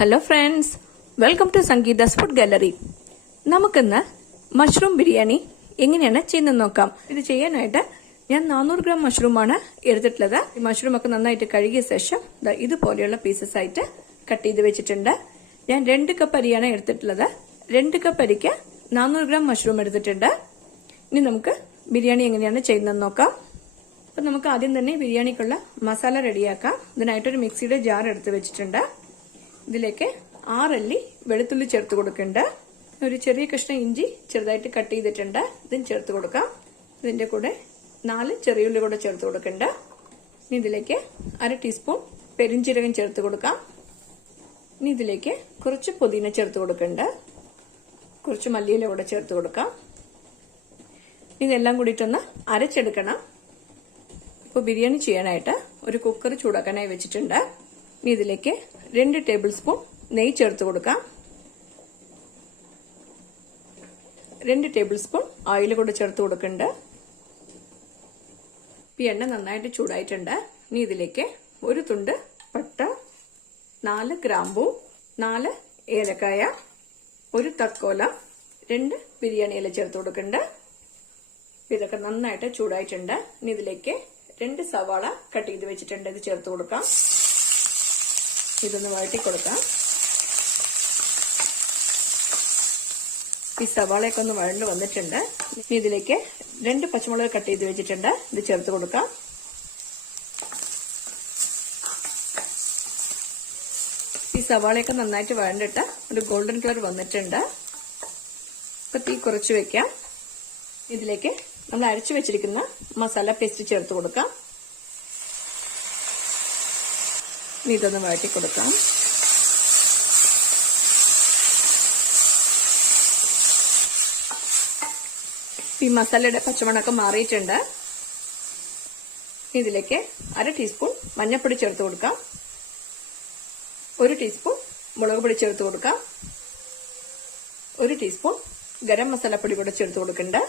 Hello friends, welcome to Sangeetha's food gallery. നമുക്കിന്ന് mushroom biryani എങ്ങനെയാണ് ചെയ്യുന്നത് നോക്കാം. ഇത് ചെയ്യാനായിട്ട് ഞാൻ 400 ഗ്രാം മഷ്റൂമാണ് എടുത്തിട്ടുള്ളത്. ഈ മഷ്റൂം ഒക്കെ നന്നായിട്ട് കഴുകിയ ശേഷം ഇതുപോലെയുള്ള പീസസ് ആയിട്ട് കട്ട് ചെയ്ത് വെച്ചിട്ടുണ്ട്. ഞാൻ 2 കപ്പ് അരിയാണ് എടുത്തിട്ടുള്ളത്. 2 കപ്പ് അരിക്ക് 400 ഗ്രാം മഷ്റൂം എടുത്തിട്ടുണ്ട്. ഇനി നമുക്ക് ബിരിയാണി എങ്ങനെയാണ് ചെയ്യുന്നത് നോക്കാം. അപ്പൊ നമുക്ക് ആദ്യം തന്നെ ബിരിയാണിക്കുള്ള മസാല റെഡിയാക്കാം. ഇതിനായിട്ടൊരു മിക്സിയുടെ ജാർ എടുത്ത് വെച്ചിട്ടുണ്ട്. ഇതിലേക്ക് 6 അല്ലി വെളുത്തുള്ളി ചേർത്ത് കൊടുക്കുന്നുണ്ട്. ഒരു ചെറിയ കഷ്ണം ഇഞ്ചി ചെറുതായിട്ട് കട്ട് ചെയ്തിട്ടുണ്ട്, ഇതും ചേർത്ത് കൊടുക്കാം. ഇതിന്റെ കൂടെ 4 ചെറിയുള്ളി കൂടെ ചേർത്ത് കൊടുക്കുന്നുണ്ട്. ഇനി ഇതിലേക്ക് 1/2 ടീസ്പൂൺ പെരിഞ്ചീരകം ചേർത്ത് കൊടുക്കാം. ഇനി ഇതിലേക്ക് കുറച്ച് പുതിന ചേർത്ത് കൊടുക്കുന്നുണ്ട്, കുറച്ച് മല്ലിയില കൂടെ ചേർത്ത് കൊടുക്കാം. ഇതെല്ലാം കൂടിയിട്ടൊന്ന് അരച്ചെടുക്കണം. ഇപ്പോൾ ബിരിയാണി ചെയ്യാനായിട്ട് ഒരു കുക്കർ ചൂടാക്കാനായി വെച്ചിട്ടുണ്ട്. ഇനി ഇതിലേക്ക് 2 ടേബിൾ സ്പൂൺ നെയ്യ് ചേർത്ത് കൊടുക്കാം. 2 ടേബിൾ സ്പൂൺ ഓയിൽ കൂടെ ചേർത്ത് കൊടുക്കുന്നുണ്ട്. ഈ എണ്ണ നന്നായിട്ട് ചൂടായിട്ടുണ്ട്. ഇനി ഇതിലേക്ക് ഒരു തുണ്ട് പട്ട, 4 ഗ്രാമ്പൂ, 4 ഏലക്കായ, ഒരു തക്കോല, 2 ബിരിയാണി ഇല ചേർത്ത് കൊടുക്കുന്നുണ്ട്. ഇതൊക്കെ നന്നായിട്ട് ചൂടായിട്ടുണ്ട്. ഇനി ഇതിലേക്ക് 2 സവാള കട്ട് ചെയ്ത് വെച്ചിട്ടുണ്ട്, ഇത് ചേർത്ത് കൊടുക്കാം. ഇതൊന്ന് വഴറ്റി കൊടുക്കാം. ഈ സവാളയൊക്കെ ഒന്ന് വഴണ്ട് വന്നിട്ടുണ്ട്. ഇനി ഇതിലേക്ക് 2 പച്ചമുളക് കട്ട് ചെയ്ത് വെച്ചിട്ടുണ്ട്, ഇത് ചേർത്ത് കൊടുക്കാം. ഈ സവാളയൊക്കെ നന്നായിട്ട് വഴണ്ടിട്ട് ഒരു ഗോൾഡൻ കളർ വന്നിട്ടുണ്ട്. ഇപ്പൊ തീ കുറച്ച് വെക്കാം. ഇതിലേക്ക് നമ്മൾ അരച്ചു വെച്ചിരിക്കുന്ന മസാല പേസ്റ്റ് ചേർത്ത് കൊടുക്കാം. ഇതൊന്ന് വഴറ്റി കൊടുക്കാം. ഈ മസാലയുടെ പച്ചമണമൊക്കെ മാറിയിട്ടുണ്ട്. ഇതിലേക്ക് 1/2 ടീസ്പൂൺ മഞ്ഞൾപ്പൊടി ചേർത്ത് കൊടുക്കാം. 1 ടീസ്പൂൺ മുളക് പൊടി ചേർത്ത് കൊടുക്കാം. 1 ടീസ്പൂൺ ഗരം മസാലപ്പൊടി കൂടെ ചേർത്ത് കൊടുക്കുന്നുണ്ട്.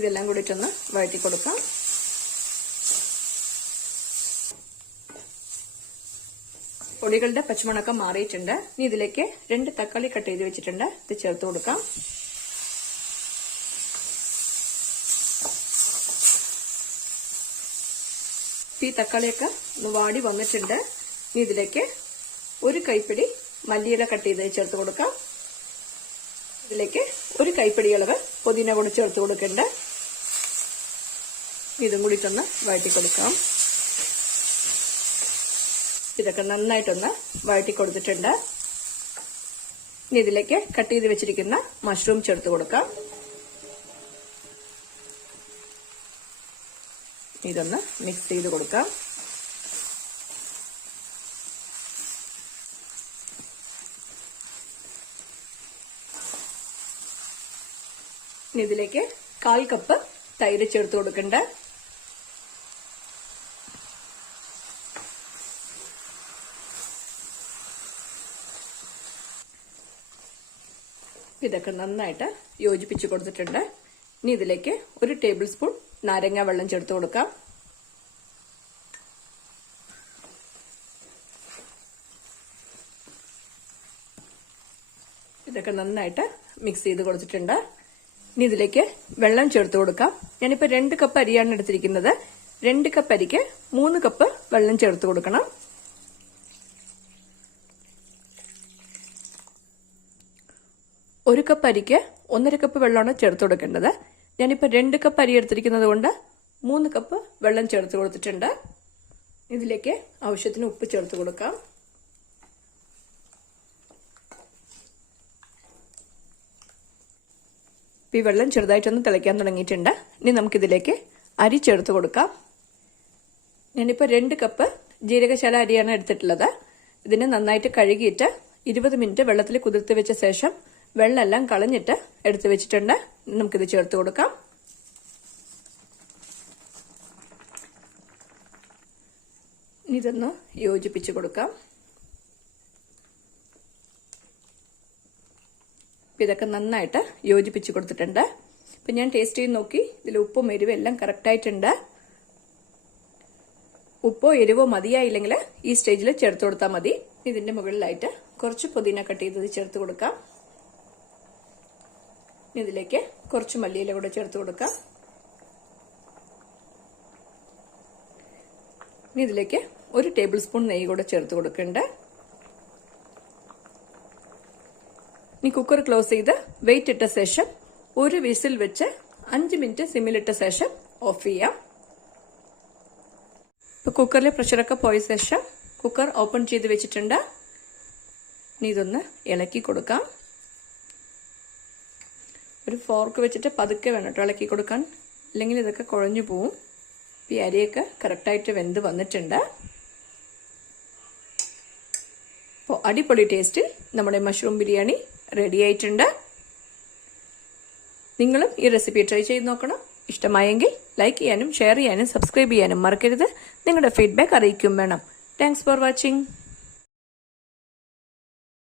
ഇതെല്ലാം കൂടിയിട്ടൊന്ന് വഴറ്റി കൊടുക്കാം. പൊടികളുടെ പച്ചമണമൊക്കെ മാറിയിട്ടുണ്ട്. ഇനി ഇതിലേക്ക് 2 തക്കാളി കട്ട് ചെയ്ത് വെച്ചിട്ടുണ്ട്, ഇത് ചേർത്ത് കൊടുക്കാം. ഈ തക്കാളിയൊക്കെ ഒന്ന് വാടി വന്നിട്ടുണ്ട്. ഇനി ഇതിലേക്ക് 1 കൈപ്പിടി മല്ലിയില കട്ട് ചെയ്ത് ചേർത്ത് കൊടുക്കാം. ഇതിലേക്ക് 1 കൈപ്പിടി അളവ് പുതിന കൂടെ ചേർത്ത് കൊടുക്കുന്നുണ്ട്. ഇതും കൂടിയിട്ടൊന്ന് വഴറ്റി കൊടുക്കാം. ഇതൊക്കെ നന്നായിട്ടൊന്ന് വഴറ്റി കൊടുത്തിട്ടുണ്ട്. ഇനി ഇതിലേക്ക് കട്ട് ചെയ്ത് വെച്ചിരിക്കുന്ന മഷ്റൂം ചേർത്ത് കൊടുക്കാം. ഇതൊന്ന് മിക്സ് ചെയ്ത് കൊടുക്കാം. ഇനി ഇതിലേക്ക് 1/4 കപ്പ് തൈര് ചേർത്ത് കൊടുക്കണ്ട. ഇതൊക്കെ നന്നായിട്ട് യോജിപ്പിച്ച് കൊടുത്തിട്ടുണ്ട്. ഇനി ഇതിലേക്ക് 1 ടേബിൾ സ്പൂൺ നാരങ്ങ വെള്ളം ചേർത്ത് കൊടുക്കാം. ഇതൊക്കെ നന്നായിട്ട് മിക്സ് ചെയ്ത് കൊടുത്തിട്ടുണ്ട്. ഇനി ഇതിലേക്ക് വെള്ളം ചേർത്ത് കൊടുക്കാം. ഞാനിപ്പോൾ 2 കപ്പ് അരിയാണ് എടുത്തിരിക്കുന്നത്. 2 കപ്പ് അരിക്ക് 3 കപ്പ് വെള്ളം ചേർത്ത് കൊടുക്കണം. ഒരു കപ്പ് അരിക്ക് 1.5 കപ്പ് വെള്ളമാണ് ചേർത്ത് കൊടുക്കേണ്ടത്. ഞാനിപ്പോൾ 2 കപ്പ് അരി എടുത്തിരിക്കുന്നത് കൊണ്ട് 3 കപ്പ് വെള്ളം ചേർത്ത് കൊടുത്തിട്ടുണ്ട്. ഇതിലേക്ക് ആവശ്യത്തിന് ഉപ്പ് ചേർത്ത് കൊടുക്കാം. ഈ വെള്ളം ചെറുതായിട്ടൊന്ന് തിളയ്ക്കാൻ തുടങ്ങിയിട്ടുണ്ട്. ഇനി നമുക്കിതിലേക്ക് അരി ചേർത്ത് കൊടുക്കാം. ഞാനിപ്പോൾ 2 കപ്പ് ജീരകശാല അരിയാണ് എടുത്തിട്ടുള്ളത്. ഇതിനെ നന്നായിട്ട് കഴുകിയിട്ട് 20 മിനിറ്റ് വെള്ളത്തിൽ കുതിർത്ത് വെച്ച ശേഷം വെള്ളമെല്ലാം കളഞ്ഞിട്ട് എടുത്തു വെച്ചിട്ടുണ്ട്. നമുക്കിത് ചേർത്ത് കൊടുക്കാം. ഇതൊന്ന് യോജിപ്പിച്ച് കൊടുക്കാം. ഇതൊക്കെ നന്നായിട്ട് യോജിപ്പിച്ച് കൊടുത്തിട്ടുണ്ട്. ഇപ്പം ഞാൻ ടേസ്റ്റ് ചെയ്ത് നോക്കി, ഇതിൽ ഉപ്പും എരിവും എല്ലാം കറക്റ്റായിട്ടുണ്ട്. ഉപ്പോ എരിവോ മതിയായില്ലെങ്കിൽ ഈ സ്റ്റേജിൽ ചേർത്ത് കൊടുത്താൽ മതി. ഇതിന്റെ മുകളിലായിട്ട് കുറച്ച് പുതിന കട്ട് ചെയ്തത് ചേർത്ത് കൊടുക്കാം. ഇതിലേക്ക് കുറച്ച് മല്ലിയില കൂടെ ചേർത്ത് കൊടുക്കാം. ഇതിലേക്ക് 1 ടേബിൾ സ്പൂൺ നെയ്യ് കൂടെ ചേർത്ത് കൊടുക്കുന്നുണ്ട്. ഇനി കുക്കർ ക്ലോസ് ചെയ്ത് വെയിറ്റ് ഇട്ട ശേഷം 1 വിസിൽ വെച്ച് 5 മിനിറ്റ് സിമ്മിലിട്ട ശേഷം ഓഫ് ചെയ്യാം. ഇപ്പൊ കുക്കറിലെ പ്രഷറൊക്കെ പോയ ശേഷം കുക്കർ ഓപ്പൺ ചെയ്ത് വെച്ചിട്ടുണ്ട്. ഇനി ഇതൊന്ന് ഇളക്കി കൊടുക്കാം. ഒരു ഫോർക്ക് വെച്ചിട്ട് പതുക്കെ വേണം കേട്ടോ ഇളക്കി കൊടുക്കാൻ, അല്ലെങ്കിൽ ഇതൊക്കെ കുഴഞ്ഞു പോവും. ഈ അരിയൊക്കെ കറക്റ്റായിട്ട് വെന്ത് വന്നിട്ടുണ്ട്. അപ്പോൾ അടിപൊളി ടേസ്റ്റിൽ നമ്മുടെ മഷ്റൂം ബിരിയാണി റെഡി ആയിട്ടുണ്ട്. നിങ്ങളും ഈ റെസിപ്പി ട്രൈ ചെയ്ത് നോക്കണം. ഇഷ്ടമായെങ്കിൽ ലൈക്ക് ചെയ്യാനും ഷെയർ ചെയ്യാനും സബ്സ്ക്രൈബ് ചെയ്യാനും മറക്കരുത്. നിങ്ങളുടെ ഫീഡ്ബാക്ക് അറിയിക്കും വേണം. Thanks for watching.